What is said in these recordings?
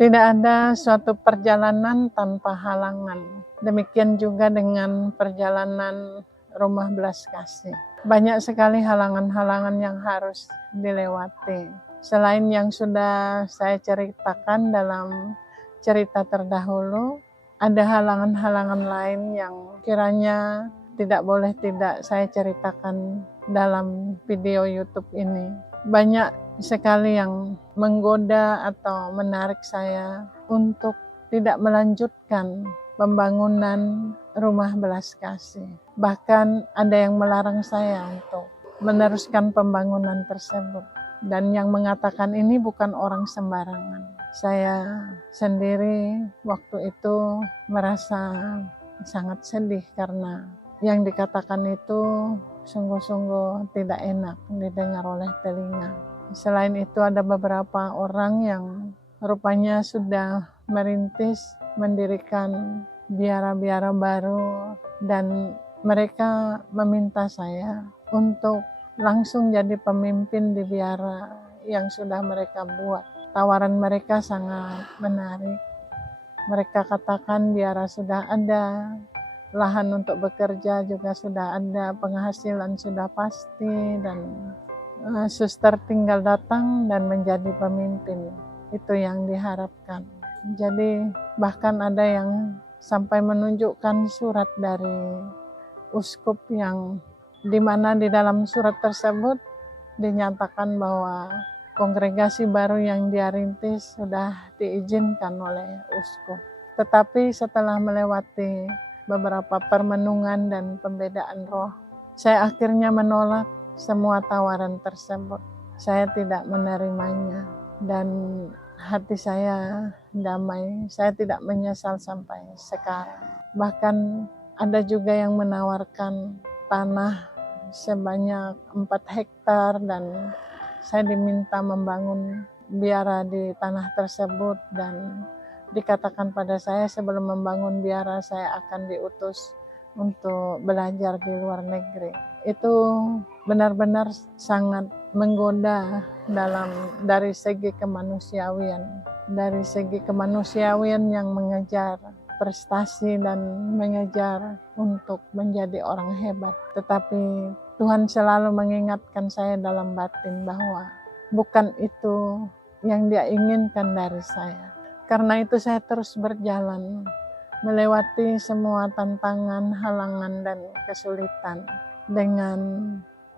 Tidak ada suatu perjalanan tanpa halangan. Demikian juga dengan perjalanan Rumah Belas Kasih. Banyak sekali halangan-halangan yang harus dilewati. Selain yang sudah saya ceritakan dalam cerita terdahulu, ada halangan-halangan lain yang kiranya tidak boleh tidak saya ceritakan dalam video YouTube ini. Banyak sekali yang menggoda atau menarik saya untuk tidak melanjutkan pembangunan Rumah Belas Kasih. Bahkan ada yang melarang saya untuk meneruskan pembangunan tersebut. Dan yang mengatakan ini bukan orang sembarangan. Saya sendiri waktu itu merasa sangat sedih karena yang dikatakan itu sungguh-sungguh tidak enak didengar oleh telinga. Selain itu ada beberapa orang yang rupanya sudah merintis mendirikan biara-biara baru dan mereka meminta saya untuk langsung jadi pemimpin di biara yang sudah mereka buat. Tawaran mereka sangat menarik. Mereka katakan biara sudah ada, lahan untuk bekerja juga sudah ada, penghasilan sudah pasti, dan suster tinggal datang dan menjadi pemimpin. Itu yang diharapkan. Jadi bahkan ada yang sampai menunjukkan surat dari uskup yang dimana di dalam surat tersebut dinyatakan bahwa kongregasi baru yang dia rintis sudah diizinkan oleh uskup. Tetapi setelah melewati beberapa permenungan dan pembedaan roh, saya akhirnya menolak semua tawaran tersebut. Saya tidak menerimanya dan hati saya damai. Saya tidak menyesal sampai sekarang. Bahkan ada juga yang menawarkan tanah sebanyak 4 hektar dan saya diminta membangun biara di tanah tersebut, dan dikatakan pada saya sebelum membangun biara saya akan diutus untuk belajar di luar negeri. Itu benar-benar sangat menggoda dari segi kemanusiawian. Dari segi kemanusiawian yang mengejar prestasi dan mengejar untuk menjadi orang hebat. Tetapi Tuhan selalu mengingatkan saya dalam batin bahwa bukan itu yang Dia inginkan dari saya. Karena itu saya terus berjalan melewati semua tantangan, halangan, dan kesulitan dengan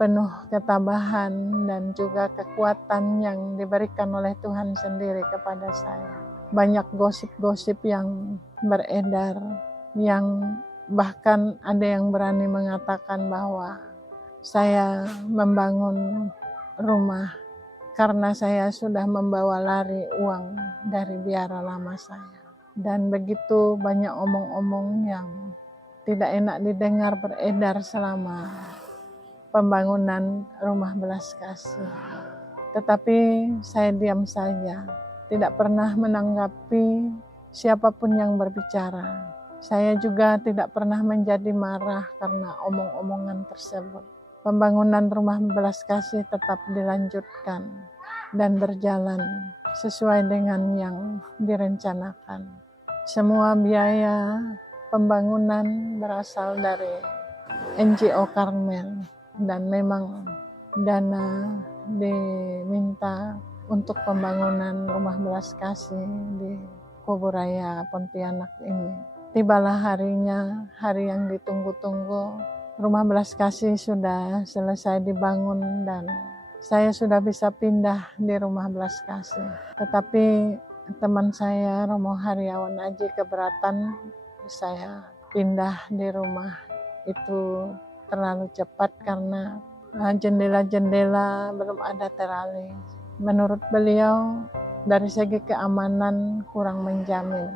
penuh ketabahan dan juga kekuatan yang diberikan oleh Tuhan sendiri kepada saya. Banyak gosip-gosip yang beredar, yang bahkan ada yang berani mengatakan bahwa saya membangun rumah karena saya sudah membawa lari uang dari biara lama saya. Dan begitu banyak omong-omong yang tidak enak didengar beredar selama pembangunan Rumah Belas Kasih. Tetapi saya diam saja, tidak pernah menanggapi siapapun yang berbicara. Saya juga tidak pernah menjadi marah karena omong-omongan tersebut. Pembangunan Rumah Belas Kasih tetap dilanjutkan dan berjalan sesuai dengan yang direncanakan. Semua biaya pembangunan berasal dari NGO Karmel, dan memang dana diminta untuk pembangunan Rumah Belas Kasih di Kuburaya Pontianak ini. Tibalah harinya, hari yang ditunggu-tunggu. Rumah Belas Kasih sudah selesai dibangun dan saya sudah bisa pindah di Rumah Belas Kasih. Tetapi teman saya, Romo Haryawan Aji, keberatan saya pindah di rumah itu terlalu cepat karena jendela-jendela belum ada teralis. Menurut beliau dari segi keamanan kurang menjamin.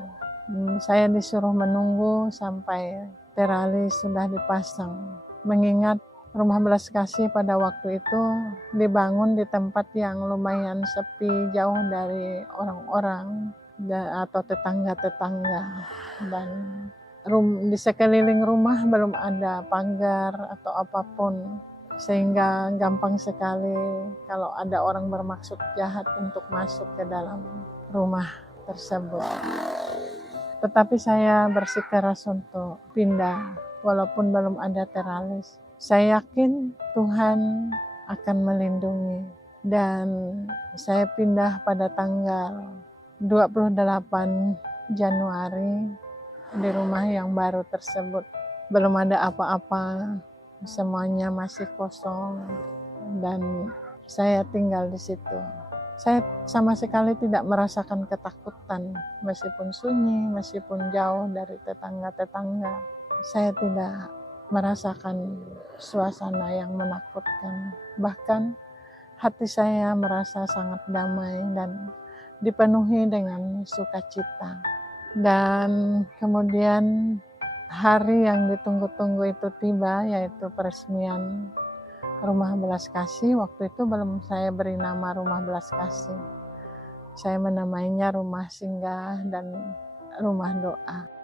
Saya disuruh menunggu sampai teralis sudah dipasang. Mengingat Rumah Belas Kasih pada waktu itu dibangun di tempat yang lumayan sepi, jauh dari orang-orang atau tetangga-tetangga, dan di sekeliling rumah belum ada pagar atau apapun, sehingga gampang sekali kalau ada orang bermaksud jahat untuk masuk ke dalam rumah. tersebut. Tetapi saya bersikeras untuk pindah walaupun belum ada teralis. Saya yakin Tuhan akan melindungi, dan saya pindah pada tanggal 28 Januari di rumah yang baru tersebut. Belum ada apa-apa, semuanya masih kosong, dan saya tinggal di situ. Saya sama sekali tidak merasakan ketakutan, meskipun sunyi, meskipun jauh dari tetangga-tetangga. Saya tidak merasakan suasana yang menakutkan. Bahkan hati saya merasa sangat damai dan dipenuhi dengan sukacita. Dan kemudian hari yang ditunggu-tunggu itu tiba, yaitu peresmian Rumah Belas Kasih. Waktu itu belum saya beri nama Rumah Belas Kasih. Saya menamainya Rumah Singgah dan Rumah Doa.